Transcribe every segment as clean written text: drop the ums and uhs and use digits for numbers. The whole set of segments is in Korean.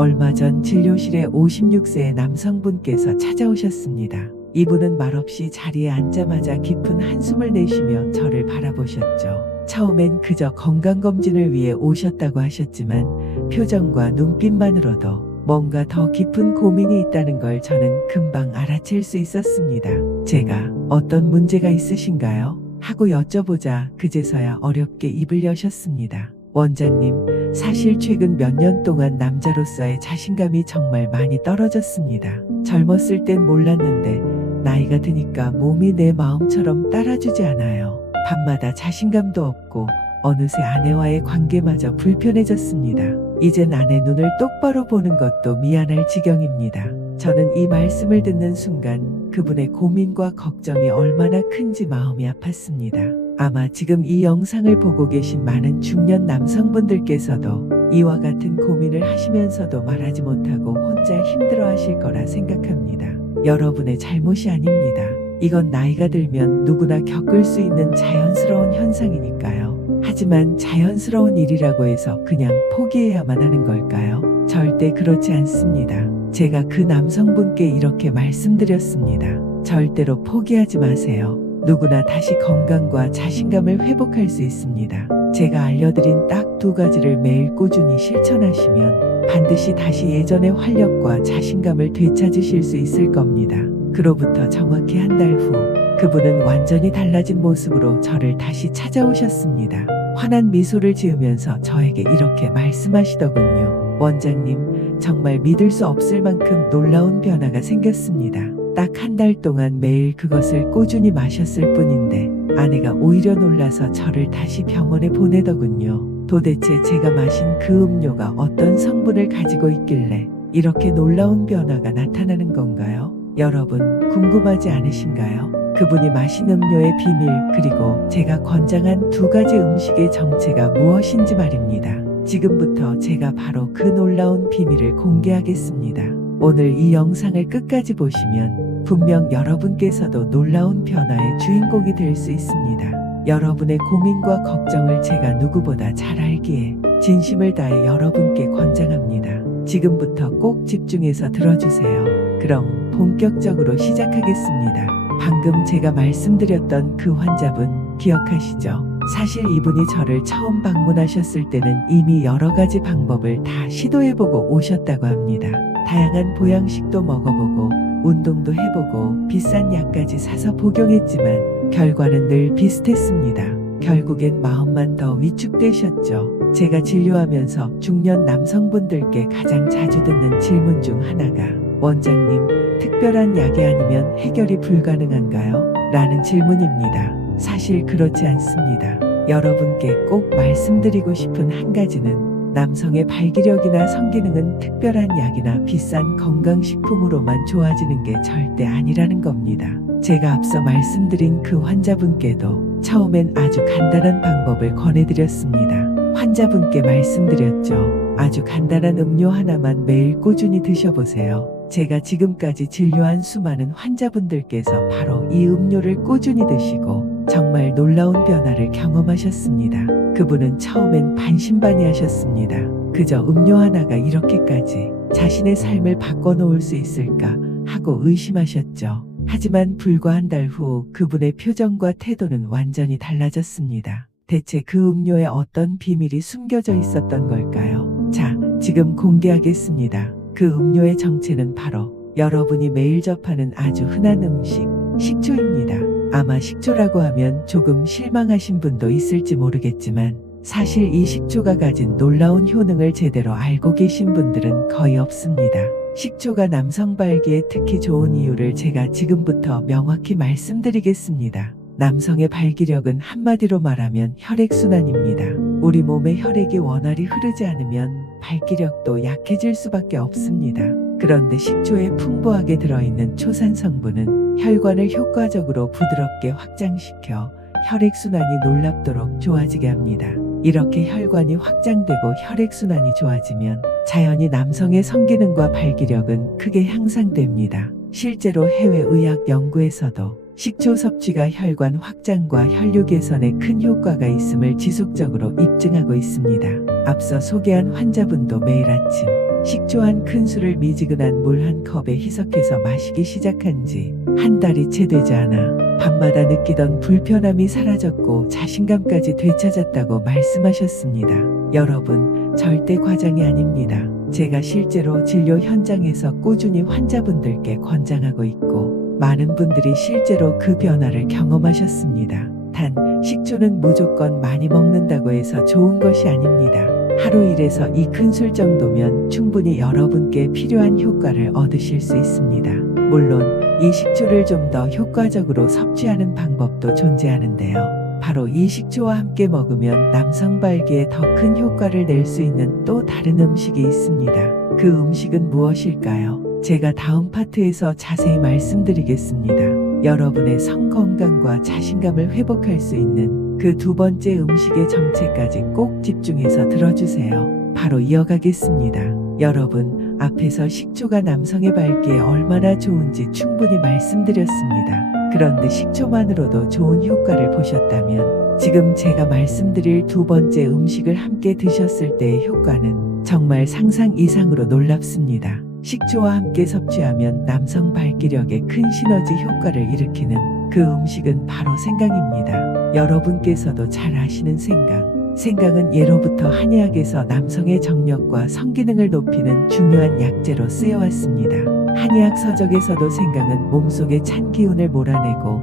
얼마 전 진료실에 56세의 남성분께서 찾아오셨습니다. 이분은 말없이 자리에 앉자마자 깊은 한숨을 내쉬며 저를 바라보셨죠. 처음엔 그저 건강검진을 위해 오셨다고 하셨지만 표정과 눈빛만으로도 뭔가 더 깊은 고민이 있다는 걸 저는 금방 알아챌 수 있었습니다. 제가 어떤 문제가 있으신가요? 하고 여쭤보자 그제서야 어렵게 입을 여셨습니다. 원장님, 사실 최근 몇 년 동안 남자로서의 자신감이 정말 많이 떨어졌습니다. 젊었을 땐 몰랐는데 나이가 드니까 몸이 내 마음처럼 따라주지 않아요. 밤마다 자신감도 없고 어느새 아내와의 관계마저 불편해졌습니다. 이젠 아내 눈을 똑바로 보는 것도 미안할 지경입니다. 저는 이 말씀을 듣는 순간 그분의 고민과 걱정이 얼마나 큰지 마음이 아팠습니다. 아마 지금 이 영상을 보고 계신 많은 중년 남성분들께서도 이와 같은 고민을 하시면서도 말하지 못하고 혼자 힘들어 하실 거라 생각합니다. 여러분의 잘못이 아닙니다. 이건 나이가 들면 누구나 겪을 수 있는 자연스러운 현상이니까요. 하지만 자연스러운 일이라고 해서 그냥 포기해야만 하는 걸까요? 절대 그렇지 않습니다. 제가 그 남성분께 이렇게 말씀드렸습니다. 절대로 포기하지 마세요. 누구나 다시 건강과 자신감을 회복할 수 있습니다. 제가 알려드린 딱 2가지를 매일 꾸준히 실천하시면 반드시 다시 예전의 활력과 자신감을 되찾으실 수 있을 겁니다. 그로부터 정확히 한 달 후 그분은 완전히 달라진 모습으로 저를 다시 찾아오셨습니다. 환한 미소를 지으면서 저에게 이렇게 말씀하시더군요. 원장님, 정말 믿을 수 없을 만큼 놀라운 변화가 생겼습니다. 딱 한 달 동안 매일 그것을 꾸준히 마셨을 뿐인데 아내가 오히려 놀라서 저를 다시 병원에 보내더군요. 도대체 제가 마신 그 음료가 어떤 성분을 가지고 있길래 이렇게 놀라운 변화가 나타나는 건가요? 여러분, 궁금하지 않으신가요? 그분이 마신 음료의 비밀, 그리고 제가 권장한 2가지 음식의 정체가 무엇인지 말입니다. 지금부터 제가 바로 그 놀라운 비밀을 공개하겠습니다. 오늘 이 영상을 끝까지 보시면 분명 여러분께서도 놀라운 변화의 주인공이 될 수 있습니다. 여러분의 고민과 걱정을 제가 누구보다 잘 알기에 진심을 다해 여러분께 권장합니다. 지금부터 꼭 집중해서 들어주세요. 그럼 본격적으로 시작하겠습니다. 방금 제가 말씀드렸던 그 환자분 기억하시죠? 사실 이분이 저를 처음 방문하셨을 때는 이미 여러 가지 방법을 다 시도해보고 오셨다고 합니다. 다양한 보양식도 먹어보고 운동도 해보고 비싼 약까지 사서 복용했지만 결과는 늘 비슷했습니다. 결국엔 마음만 더 위축되셨죠. 제가 진료하면서 중년 남성분들께 가장 자주 듣는 질문 중 하나가 원장님, 특별한 약이 아니면 해결이 불가능한가요? 라는 질문입니다. 사실 그렇지 않습니다. 여러분께 꼭 말씀드리고 싶은 한 가지는 남성의 발기력이나 성기능은 특별한 약이나 비싼 건강식품으로만 좋아지는 게 절대 아니라는 겁니다. 제가 앞서 말씀드린 그 환자분께도 처음엔 아주 간단한 방법을 권해드렸습니다. 환자분께 말씀드렸죠. 아주 간단한 음료 하나만 매일 꾸준히 드셔보세요. 제가 지금까지 진료한 수많은 환자분들께서 바로 이 음료를 꾸준히 드시고 정말 놀라운 변화를 경험하셨습니다. 그분은 처음엔 반신반의하셨습니다. 그저 음료 하나가 이렇게까지 자신의 삶을 바꿔놓을 수 있을까 하고 의심하셨죠. 하지만 불과 한 달 후 그분의 표정과 태도는 완전히 달라졌습니다. 대체 그 음료에 어떤 비밀이 숨겨져 있었던 걸까요? 자, 지금 공개하겠습니다. 그 음료의 정체는 바로 여러분이 매일 접하는 아주 흔한 음식, 식초입니다. 아마 식초라고 하면 조금 실망하신 분도 있을지 모르겠지만 사실 이 식초가 가진 놀라운 효능을 제대로 알고 계신 분들은 거의 없습니다. 식초가 남성 발기에 특히 좋은 이유를 제가 지금부터 명확히 말씀드리겠습니다. 남성의 발기력은 한마디로 말하면 혈액순환입니다. 우리 몸의 혈액이 원활히 흐르지 않으면 발기력도 약해질 수밖에 없습니다. 그런데 식초에 풍부하게 들어있는 초산 성분은 혈관을 효과적으로 부드럽게 확장시켜 혈액순환이 놀랍도록 좋아지게 합니다. 이렇게 혈관이 확장되고 혈액순환이 좋아지면 자연히 남성의 성기능과 발기력은 크게 향상됩니다. 실제로 해외 의학 연구에서도 식초 섭취가 혈관 확장과 혈류 개선에 큰 효과가 있음을 지속적으로 입증하고 있습니다. 앞서 소개한 환자분도 매일 아침 식초 한 큰술을 미지근한 물 한 컵에 희석해서 마시기 시작한 지 한 달이 채 되지 않아 밤마다 느끼던 불편함이 사라졌고 자신감까지 되찾았다고 말씀하셨습니다. 여러분, 절대 과장이 아닙니다. 제가 실제로 진료 현장에서 꾸준히 환자분들께 권장하고 있고 많은 분들이 실제로 그 변화를 경험하셨습니다. 단, 식초는 무조건 많이 먹는다고 해서 좋은 것이 아닙니다. 하루 1에서 2큰술 정도면 충분히 여러분께 필요한 효과를 얻으실 수 있습니다. 물론 이 식초를 좀 더 효과적으로 섭취하는 방법도 존재하는데요. 바로 이 식초와 함께 먹으면 남성 발기에 더 큰 효과를 낼 수 있는 또 다른 음식이 있습니다. 그 음식은 무엇일까요? 제가 다음 파트에서 자세히 말씀드리겠습니다. 여러분의 성 건강과 자신감을 회복할 수 있는 그 두 번째 음식의 정체까지 꼭 집중해서 들어주세요. 바로 이어가겠습니다. 여러분, 앞에서 식초가 남성의 발기에 얼마나 좋은지 충분히 말씀드렸습니다. 그런데 식초만으로도 좋은 효과를 보셨다면 지금 제가 말씀드릴 두 번째 음식을 함께 드셨을 때의 효과는 정말 상상 이상으로 놀랍습니다. 식초와 함께 섭취하면 남성 발기력에 큰 시너지 효과를 일으키는 그 음식은 바로 생강입니다. 여러분께서도 잘 아시는 생강. 생강은 예로부터 한의학에서 남성의 정력과 성기능을 높이는 중요한 약재로 쓰여왔습니다. 한의학 서적에서도 생강은 몸속의 찬 기운을 몰아내고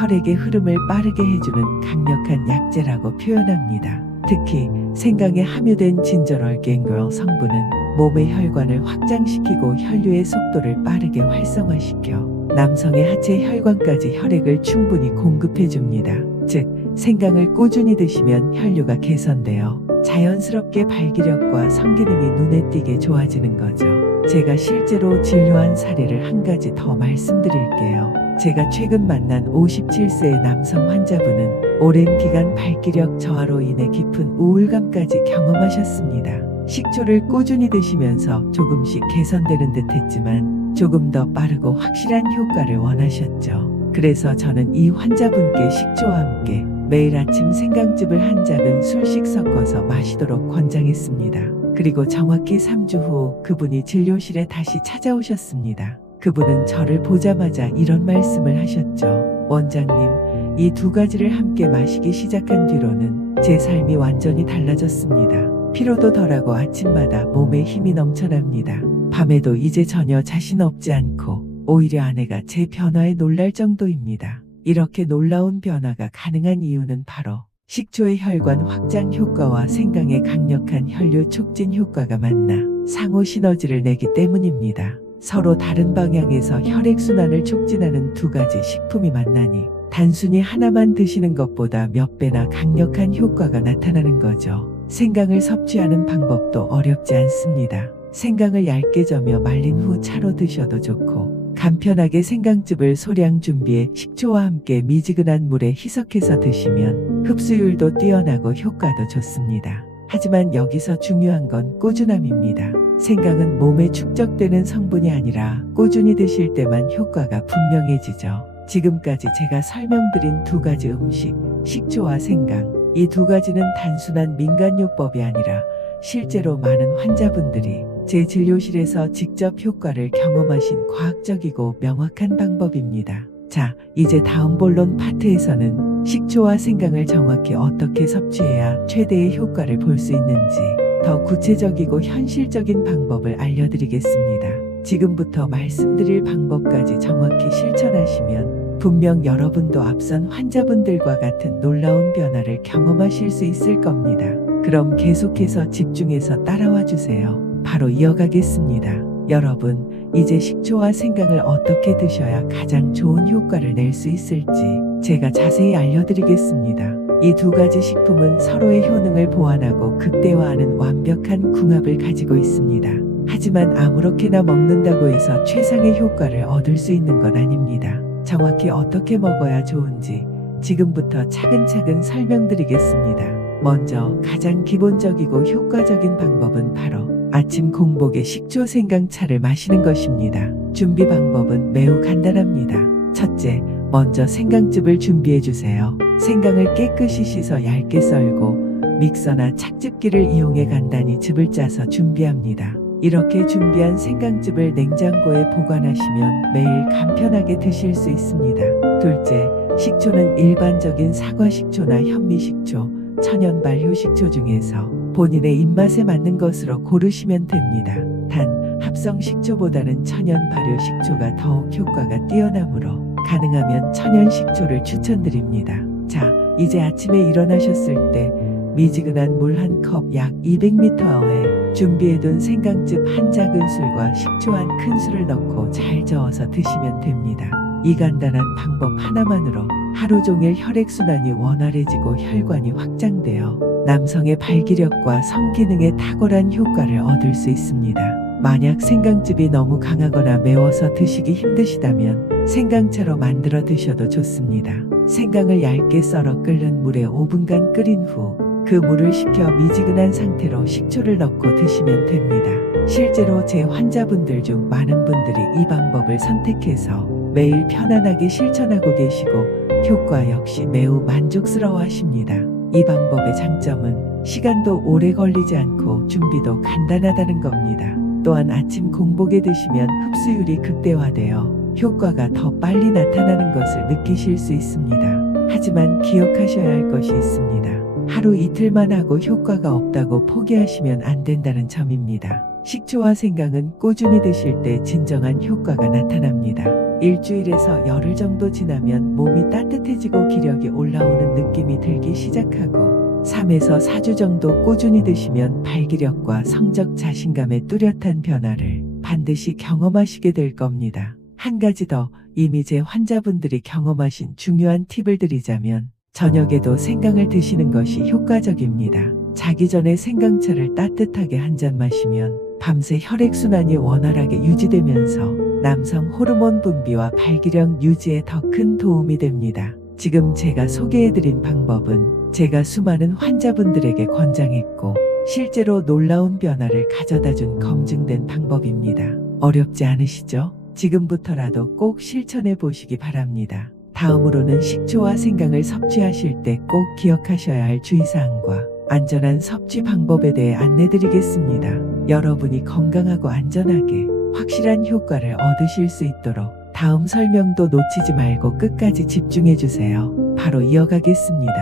혈액의 흐름을 빠르게 해주는 강력한 약재라고 표현합니다. 특히 생강에 함유된 진저럴 갱글 성분은 몸의 혈관을 확장시키고 혈류의 속도를 빠르게 활성화시켜 남성의 하체 혈관까지 혈액을 충분히 공급해줍니다. 즉, 생강을 꾸준히 드시면 혈류가 개선되어 자연스럽게 발기력과 성기능이 눈에 띄게 좋아지는 거죠. 제가 실제로 진료한 사례를 한 가지 더 말씀드릴게요. 제가 최근 만난 57세의 남성 환자분은 오랜 기간 발기력 저하로 인해 깊은 우울감까지 경험하셨습니다. 식초를 꾸준히 드시면서 조금씩 개선되는 듯 했지만 조금 더 빠르고 확실한 효과를 원하셨죠. 그래서 저는 이 환자분께 식초와 함께 매일 아침 생강즙을 한 작은 술씩 섞어서 마시도록 권장했습니다. 그리고 정확히 3주 후 그분이 진료실에 다시 찾아오셨습니다. 그분은 저를 보자마자 이런 말씀을 하셨죠. 원장님, 이 두 가지를 함께 마시기 시작한 뒤로는 제 삶이 완전히 달라졌습니다. 피로도 덜하고 아침마다 몸에 힘이 넘쳐납니다. 밤에도 이제 전혀 자신 없지 않고 오히려 아내가 제 변화에 놀랄 정도입니다. 이렇게 놀라운 변화가 가능한 이유는 바로 식초의 혈관 확장 효과와 생강의 강력한 혈류 촉진 효과가 만나 상호 시너지를 내기 때문입니다. 서로 다른 방향에서 혈액순환을 촉진하는 두 가지 식품이 만나니 단순히 하나만 드시는 것보다 몇 배나 강력한 효과가 나타나는 거죠. 생강을 섭취하는 방법도 어렵지 않습니다. 생강을 얇게 저며 말린 후 차로 드셔도 좋고 간편하게 생강즙을 소량 준비해 식초와 함께 미지근한 물에 희석해서 드시면 흡수율도 뛰어나고 효과도 좋습니다. 하지만 여기서 중요한 건 꾸준함입니다. 생강은 몸에 축적되는 성분이 아니라 꾸준히 드실 때만 효과가 분명해지죠. 지금까지 제가 설명드린 두 가지 음식, 식초와 생강, 이 두 가지는 단순한 민간요법이 아니라 실제로 많은 환자분들이 제 진료실에서 직접 효과를 경험하신 과학적이고 명확한 방법입니다. 자, 이제 다음 본론 파트에서는 식초와 생강을 정확히 어떻게 섭취해야 최대의 효과를 볼 수 있는지 더 구체적이고 현실적인 방법을 알려드리겠습니다. 지금부터 말씀드릴 방법까지 정확히 실천하시면 분명 여러분도 앞선 환자분들과 같은 놀라운 변화를 경험하실 수 있을 겁니다. 그럼 계속해서 집중해서 따라와 주세요. 바로 이어가겠습니다. 여러분, 이제 식초와 생강을 어떻게 드셔야 가장 좋은 효과를 낼 수 있을지 제가 자세히 알려드리겠습니다. 이 두 가지 식품은 서로의 효능을 보완하고 극대화하는 완벽한 궁합을 가지고 있습니다. 하지만 아무렇게나 먹는다고 해서 최상의 효과를 얻을 수 있는 건 아닙니다. 정확히 어떻게 먹어야 좋은지 지금부터 차근차근 설명드리겠습니다. 먼저 가장 기본적이고 효과적인 방법은 바로 아침 공복에 식초 생강차를 마시는 것입니다. 준비 방법은 매우 간단합니다. 첫째, 먼저 생강즙을 준비해 주세요. 생강을 깨끗이 씻어 얇게 썰고 믹서나 착즙기를 이용해 간단히 즙을 짜서 준비합니다. 이렇게 준비한 생강즙을 냉장고에 보관하시면 매일 간편하게 드실 수 있습니다. 둘째, 식초는 일반적인 사과 식초나 현미 식초, 천연 발효 식초 중에서 본인의 입맛에 맞는 것으로 고르시면 됩니다. 단, 합성 식초보다는 천연 발효 식초가 더욱 효과가 뛰어나므로 가능하면 천연 식초를 추천드립니다. 자, 이제 아침에 일어나셨을 때 미지근한 물 한 컵 약 200ml에 준비해둔 생강즙 한 작은술과 식초 한 큰술을 넣고 잘 저어서 드시면 됩니다. 이 간단한 방법 하나만으로 하루 종일 혈액순환이 원활해지고 혈관이 확장되어 남성의 발기력과 성기능에 탁월한 효과를 얻을 수 있습니다. 만약 생강즙이 너무 강하거나 매워서 드시기 힘드시다면 생강차로 만들어 드셔도 좋습니다. 생강을 얇게 썰어 끓는 물에 5분간 끓인 후 그 물을 식혀 미지근한 상태로 식초를 넣고 드시면 됩니다. 실제로 제 환자분들 중 많은 분들이 이 방법을 선택해서 매일 편안하게 실천하고 계시고 효과 역시 매우 만족스러워 하십니다. 이 방법의 장점은 시간도 오래 걸리지 않고 준비도 간단하다는 겁니다. 또한 아침 공복에 드시면 흡수율이 극대화되어 효과가 더 빨리 나타나는 것을 느끼실 수 있습니다. 하지만 기억하셔야 할 것이 있습니다. 하루 이틀만 하고 효과가 없다고 포기하시면 안 된다는 점입니다. 식초와 생강은 꾸준히 드실 때 진정한 효과가 나타납니다. 일주일에서 열흘 정도 지나면 몸이 따뜻해지고 기력이 올라오는 느낌이 들기 시작하고 3에서 4주 정도 꾸준히 드시면 발기력과 성적 자신감의 뚜렷한 변화를 반드시 경험하시게 될 겁니다. 한 가지 더, 이미 제 환자분들이 경험하신 중요한 팁을 드리자면 저녁에도 생강을 드시는 것이 효과적입니다. 자기 전에 생강차를 따뜻하게 한 잔 마시면 밤새 혈액순환이 원활하게 유지되면서 남성 호르몬 분비와 발기력 유지에 더 큰 도움이 됩니다. 지금 제가 소개해드린 방법은 제가 수많은 환자분들에게 권장했고 실제로 놀라운 변화를 가져다준 검증된 방법입니다. 어렵지 않으시죠? 지금부터라도 꼭 실천해 보시기 바랍니다. 다음으로는 식초와 생강을 섭취하실 때 꼭 기억하셔야 할 주의사항과 안전한 섭취 방법에 대해 안내드리겠습니다. 여러분이 건강하고 안전하게 확실한 효과를 얻으실 수 있도록 다음 설명도 놓치지 말고 끝까지 집중해 주세요. 바로 이어가겠습니다.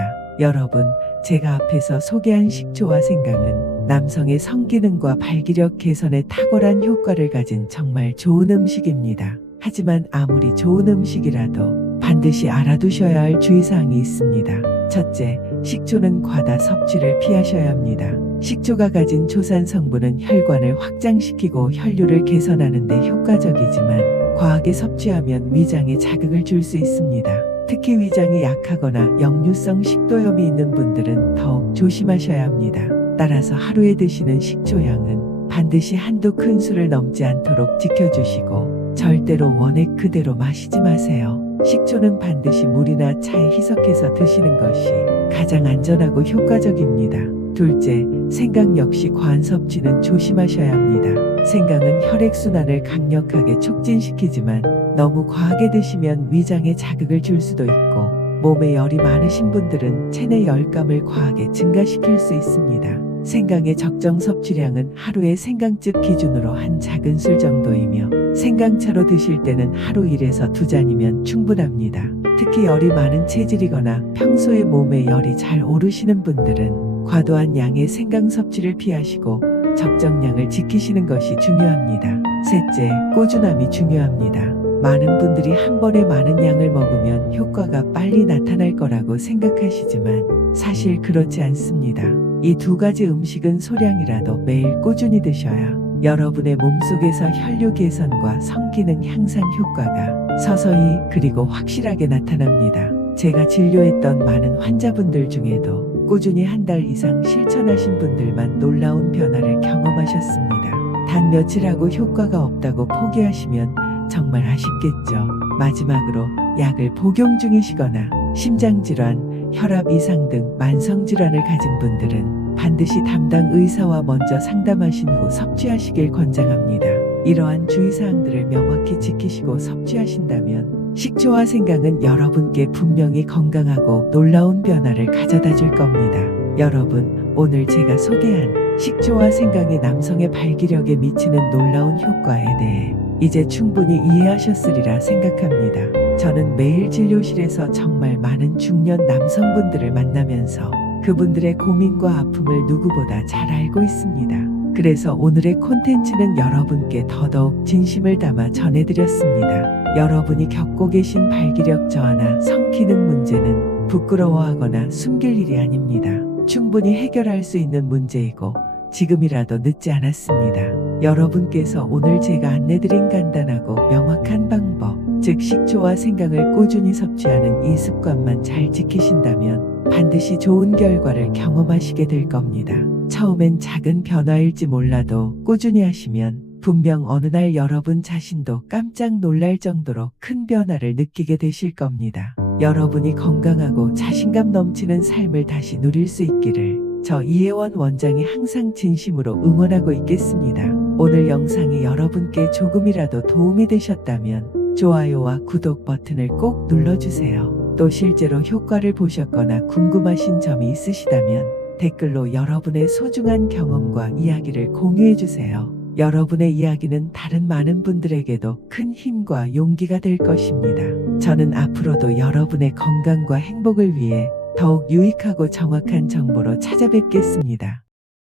여러분, 제가 앞에서 소개한 식초와 생강은 남성의 성기능과 발기력 개선에 탁월한 효과를 가진 정말 좋은 음식입니다. 하지만 아무리 좋은 음식이라도 반드시 알아두셔야 할 주의사항이 있습니다. 첫째, 식초는 과다 섭취를 피하셔야 합니다. 식초가 가진 조산 성분은 혈관을 확장시키고 혈류를 개선하는 데 효과적이지만 과하게 섭취하면 위장에 자극을 줄 수 있습니다. 특히 위장이 약하거나 역류성 식도염이 있는 분들은 더욱 조심하셔야 합니다. 따라서 하루에 드시는 식초량은 반드시 한두 큰술을 넘지 않도록 지켜주시고 절대로 원액 그대로 마시지 마세요. 식초는 반드시 물이나 차에 희석해서 드시는 것이 가장 안전하고 효과적입니다. 둘째, 생강 역시 과한 섭취는 조심하셔야 합니다. 생강은 혈액순환을 강력하게 촉진시키지만 너무 과하게 드시면 위장에 자극을 줄 수도 있고 몸에 열이 많으신 분들은 체내 열감을 과하게 증가시킬 수 있습니다. 생강의 적정 섭취량은 하루에 생강즙 기준으로 한 작은술 정도이며 생강차로 드실 때는 하루 1에서 2잔이면 충분합니다. 특히 열이 많은 체질이거나 평소에 몸에 열이 잘 오르시는 분들은 과도한 양의 생강 섭취를 피하시고 적정량을 지키시는 것이 중요합니다. 셋째, 꾸준함이 중요합니다. 많은 분들이 한 번에 많은 양을 먹으면 효과가 빨리 나타날 거라고 생각하시지만 사실 그렇지 않습니다. 이 두 가지 음식은 소량이라도 매일 꾸준히 드셔야 여러분의 몸속에서 혈류 개선과 성기능 향상 효과가 서서히 그리고 확실하게 나타납니다. 제가 진료했던 많은 환자분들 중에도 꾸준히 한 달 이상 실천하신 분들만 놀라운 변화를 경험하셨습니다. 단 며칠 하고 효과가 없다고 포기하시면 정말 아쉽겠죠. 마지막으로 약을 복용 중이시거나 심장질환, 혈압 이상 등 만성질환을 가진 분들은 반드시 담당 의사와 먼저 상담하신 후 섭취하시길 권장합니다. 이러한 주의사항들을 명확히 지키시고 섭취하신다면 식초와 생강은 여러분께 분명히 건강하고 놀라운 변화를 가져다 줄 겁니다. 여러분, 오늘 제가 소개한 식초와 생강이 남성의 발기력에 미치는 놀라운 효과에 대해 이제 충분히 이해하셨으리라 생각합니다. 저는 매일 진료실에서 정말 많은 중년 남성분들을 만나면서 그분들의 고민과 아픔을 누구보다 잘 알고 있습니다. 그래서 오늘의 콘텐츠는 여러분께 더더욱 진심을 담아 전해드렸습니다. 여러분이 겪고 계신 발기력 저하나 성기능 문제는 부끄러워하거나 숨길 일이 아닙니다. 충분히 해결할 수 있는 문제이고 지금이라도 늦지 않았습니다. 여러분께서 오늘 제가 안내드린 간단하고 명확한 방법, 즉 식초와 생강을 꾸준히 섭취하는 이 습관만 잘 지키신다면 반드시 좋은 결과를 경험하시게 될 겁니다. 처음엔 작은 변화일지 몰라도 꾸준히 하시면 분명 어느 날 여러분 자신도 깜짝 놀랄 정도로 큰 변화를 느끼게 되실 겁니다. 여러분이 건강하고 자신감 넘치는 삶을 다시 누릴 수 있기를 저 이혜원 원장이 항상 진심으로 응원하고 있겠습니다. 오늘 영상이 여러분께 조금이라도 도움이 되셨다면 좋아요와 구독 버튼을 꼭 눌러주세요. 또 실제로 효과를 보셨거나 궁금하신 점이 있으시다면 댓글로 여러분의 소중한 경험과 이야기를 공유해주세요. 여러분의 이야기는 다른 많은 분들에게도 큰 힘과 용기가 될 것입니다. 저는 앞으로도 여러분의 건강과 행복을 위해 더욱 유익하고 정확한 정보로 찾아뵙겠습니다.